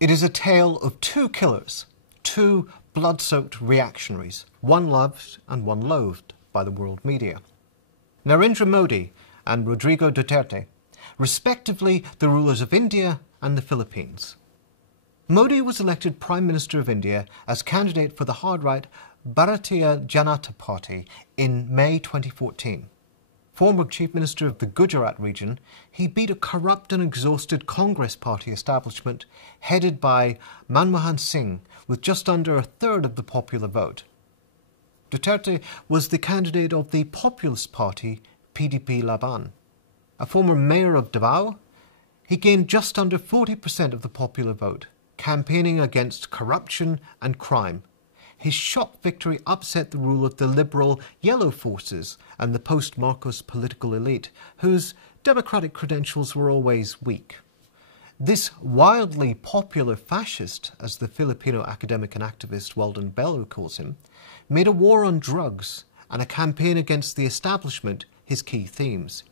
It is a tale of two killers, two blood-soaked reactionaries, one loved and one loathed by the world media. Narendra Modi and Rodrigo Duterte, respectively the rulers of India and the Philippines. Modi was elected Prime Minister of India as candidate for the hard-right Bharatiya Janata Party in May 2014. Former Chief Minister of the Gujarat region, he beat a corrupt and exhausted Congress party establishment headed by Manmohan Singh with just under a third of the popular vote. Duterte was the candidate of the populist party PDP Laban. A former mayor of Davao, he gained just under 40% of the popular vote, campaigning against corruption and crime. His shock victory upset the rule of the liberal Yellow forces and the post-Marcos political elite, whose democratic credentials were always weak. This wildly popular fascist, as the Filipino academic and activist Weldon Bello calls him, made a war on drugs and a campaign against the establishment his key themes.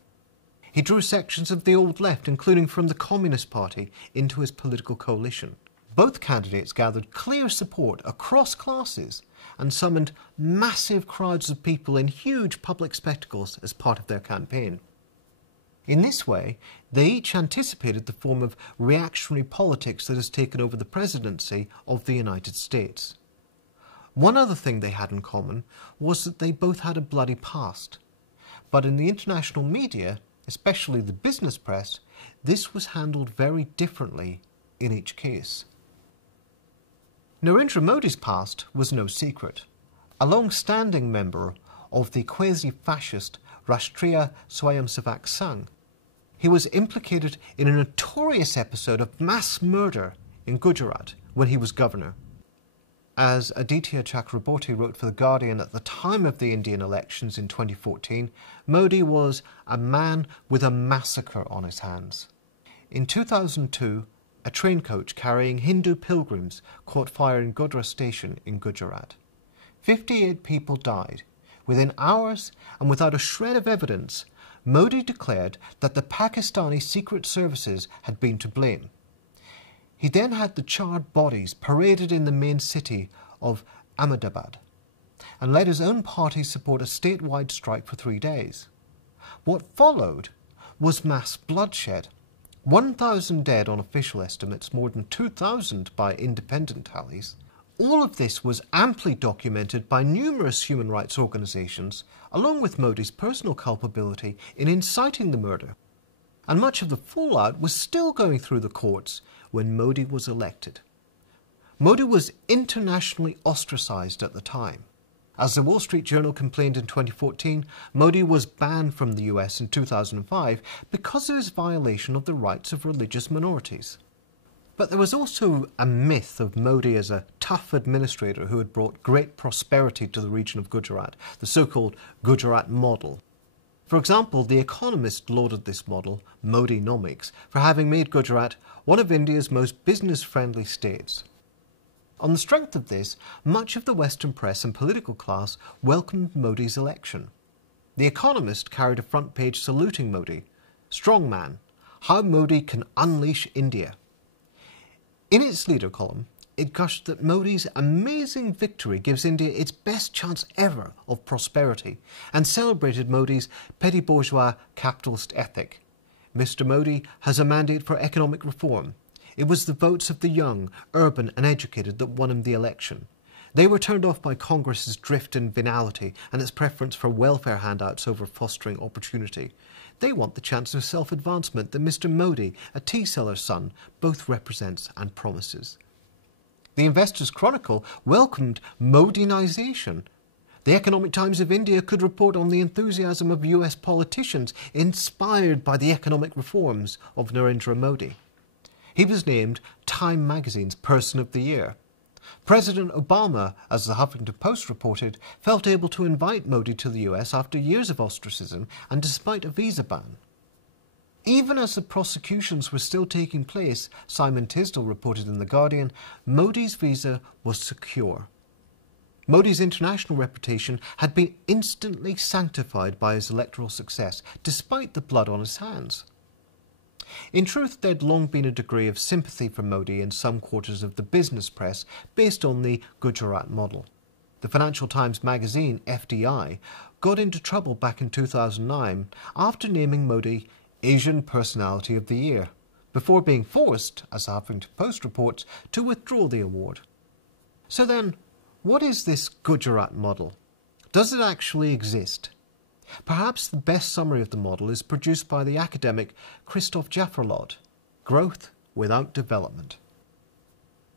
He drew sections of the old left, including from the Communist Party, into his political coalition. Both candidates gathered clear support across classes and summoned massive crowds of people in huge public spectacles as part of their campaign. In this way, they each anticipated the form of reactionary politics that has taken over the presidency of the United States. One other thing they had in common was that they both had a bloody past. But in the international media, especially the business press, this was handled very differently in each case. Narendra Modi's past was no secret. A long-standing member of the quasi-fascist Rashtriya Swayamsevak Sangh, he was implicated in a notorious episode of mass murder in Gujarat when he was governor. As Aditya Chakraborty wrote for The Guardian at the time of the Indian elections in 2014, Modi was a man with a massacre on his hands. In 2002, a train coach carrying Hindu pilgrims caught fire in Godhra station in Gujarat. 58 people died. Within hours and without a shred of evidence, Modi declared that the Pakistani secret services had been to blame. He then had the charred bodies paraded in the main city of Ahmedabad and let his own party support a statewide strike for 3 days. What followed was mass bloodshed. 1,000 dead on official estimates, more than 2,000 by independent tallies. All of this was amply documented by numerous human rights organisations, along with Modi's personal culpability in inciting the murder. And much of the fallout was still going through the courts when Modi was elected. Modi was internationally ostracised at the time. As the Wall Street Journal complained in 2014, Modi was banned from the US in 2005 because of his violation of the rights of religious minorities. But there was also a myth of Modi as a tough administrator who had brought great prosperity to the region of Gujarat, the so-called Gujarat model. For example, The Economist lauded this model, Modi-nomics, for having made Gujarat one of India's most business-friendly states. On the strength of this, much of the Western press and political class welcomed Modi's election. The Economist carried a front page saluting Modi. Strong man, how Modi can unleash India. In its leader column, it gushed that Modi's amazing victory gives India its best chance ever of prosperity and celebrated Modi's petty bourgeois capitalist ethic. Mr. Modi has a mandate for economic reform. It was the votes of the young, urban and educated that won him the election. They were turned off by Congress's drift and venality and its preference for welfare handouts over fostering opportunity. They want the chance of self-advancement that Mr. Modi, a tea seller's son, both represents and promises. The Investors' Chronicle welcomed Modinization. The Economic Times of India could report on the enthusiasm of US politicians inspired by the economic reforms of Narendra Modi. He was named Time magazine's Person of the Year. President Obama, as the Huffington Post reported, felt able to invite Modi to the US after years of ostracism and despite a visa ban. Even as the prosecutions were still taking place, Simon Tisdall reported in The Guardian, Modi's visa was secure. Modi's international reputation had been instantly sanctified by his electoral success, despite the blood on his hands. In truth, there had long been a degree of sympathy for Modi in some quarters of the business press based on the Gujarat model. The Financial Times magazine, FDI, got into trouble back in 2009 after naming Modi Asian Personality of the Year, before being forced, as the Huffington Post reports, to withdraw the award. So then, what is this Gujarat model? Does it actually exist? Perhaps the best summary of the model is produced by the academic Christoph Jafferlot, Growth Without Development.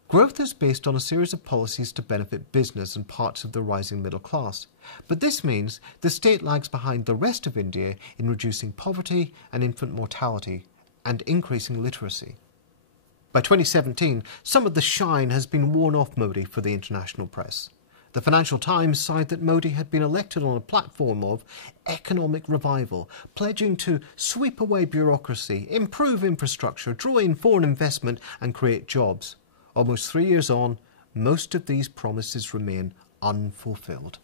Growth is based on a series of policies to benefit business and parts of the rising middle class, but this means the state lags behind the rest of India in reducing poverty and infant mortality and increasing literacy. By 2017, some of the shine has been worn off Modi for the international press. The Financial Times cited that Modi had been elected on a platform of economic revival, pledging to sweep away bureaucracy, improve infrastructure, draw in foreign investment and create jobs. Almost 3 years on, most of these promises remain unfulfilled.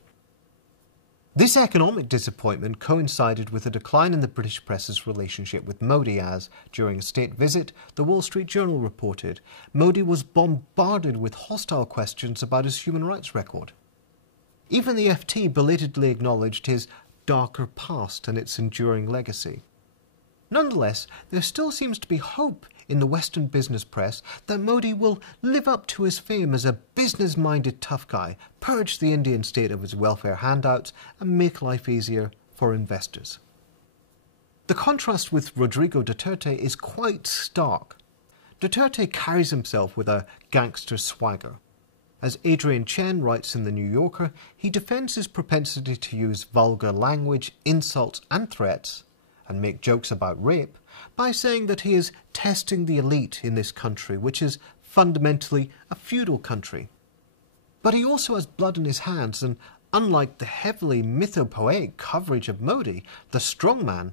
This economic disappointment coincided with a decline in the British press's relationship with Modi as, during a state visit, the Wall Street Journal reported, Modi was bombarded with hostile questions about his human rights record. Even the FT belatedly acknowledged his darker past and its enduring legacy. Nonetheless, there still seems to be hope in the Western business press that Modi will live up to his fame as a business-minded tough guy, purge the Indian state of its welfare handouts, and make life easier for investors. The contrast with Rodrigo Duterte is quite stark. Duterte carries himself with a gangster swagger. As Adrian Chen writes in The New Yorker, he defends his propensity to use vulgar language, insults and threats, and make jokes about rape, by saying that he is testing the elite in this country, which is fundamentally a feudal country. But he also has blood in his hands, and unlike the heavily mythopoeic coverage of Modi, the strongman,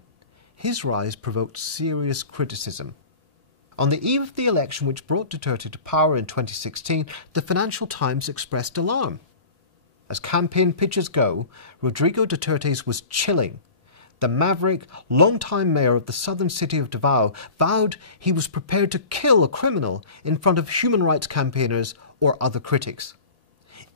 his rise provoked serious criticism. On the eve of the election which brought Duterte to power in 2016, the Financial Times expressed alarm. As campaign pitches go, Rodrigo Duterte's was chilling. The maverick, long-time mayor of the southern city of Davao vowed he was prepared to kill a criminal in front of human rights campaigners or other critics.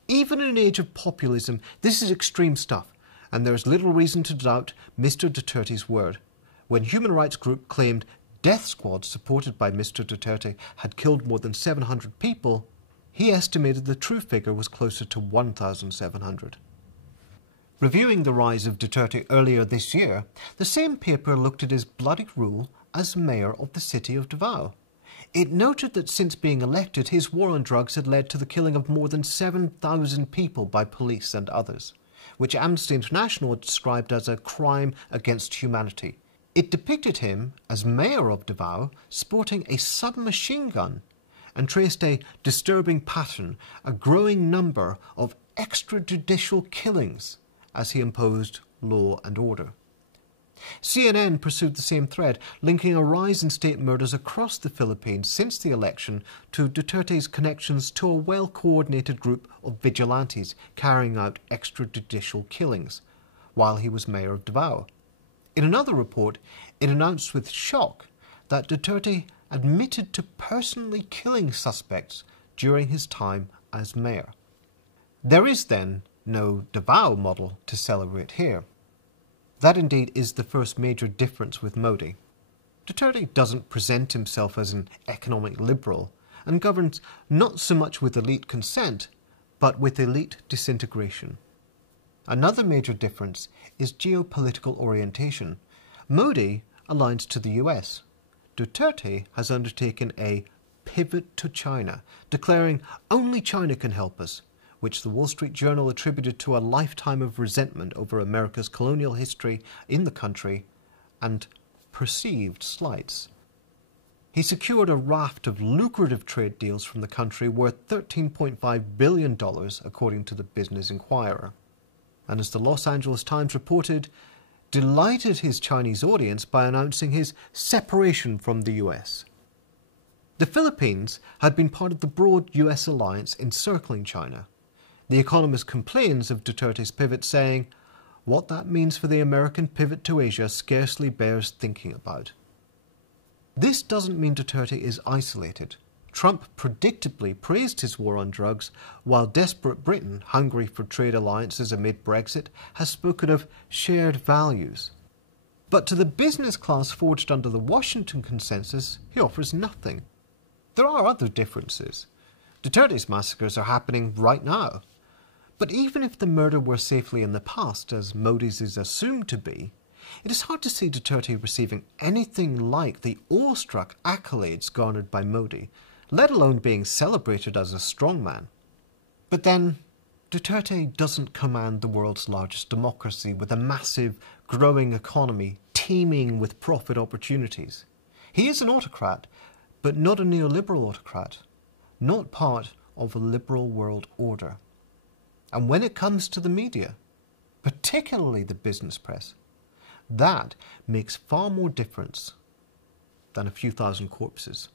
Even in an age of populism, this is extreme stuff, and there is little reason to doubt Mr. Duterte's word. When human rights group claimed death squads supported by Mr. Duterte had killed more than 700 people, he estimated the true figure was closer to 1,700. Reviewing the rise of Duterte earlier this year, the same paper looked at his bloody rule as mayor of the city of Davao. It noted that since being elected, his war on drugs had led to the killing of more than 7,000 people by police and others, which Amnesty International had described as a crime against humanity. It depicted him, as mayor of Davao, sporting a submachine gun and traced a disturbing pattern, a growing number of extrajudicial killings as he imposed law and order. CNN pursued the same thread, linking a rise in state murders across the Philippines since the election to Duterte's connections to a well-coordinated group of vigilantes carrying out extrajudicial killings while he was mayor of Davao. In another report, it announced with shock that Duterte admitted to personally killing suspects during his time as mayor. There is then no Davao model to celebrate here. That indeed is the first major difference with Modi. Duterte doesn't present himself as an economic liberal and governs not so much with elite consent, but with elite disintegration. Another major difference is geopolitical orientation. Modi aligns to the US. Duterte has undertaken a pivot to China, declaring only China can help us, which the Wall Street Journal attributed to a lifetime of resentment over America's colonial history in the country and perceived slights. He secured a raft of lucrative trade deals from the country worth $13.5 billion, according to the Business Inquirer. And as the Los Angeles Times reported, delighted his Chinese audience by announcing his separation from the US. The Philippines had been part of the broad US alliance encircling China. The Economist complains of Duterte's pivot, saying, "What that means for the American pivot to Asia scarcely bears thinking about." This doesn't mean Duterte is isolated. Trump predictably praised his war on drugs, while desperate Britain, hungry for trade alliances amid Brexit, has spoken of shared values. But to the business class forged under the Washington Consensus, he offers nothing. There are other differences. Duterte's massacres are happening right now. But even if the murder were safely in the past, as Modi's is assumed to be, it is hard to see Duterte receiving anything like the awestruck accolades garnered by Modi, let alone being celebrated as a strongman. But then, Duterte doesn't command the world's largest democracy with a massive, growing economy teeming with profit opportunities. He is an autocrat, but not a neoliberal autocrat, not part of a liberal world order. And when it comes to the media, particularly the business press, that makes far more difference than a few thousand corpses.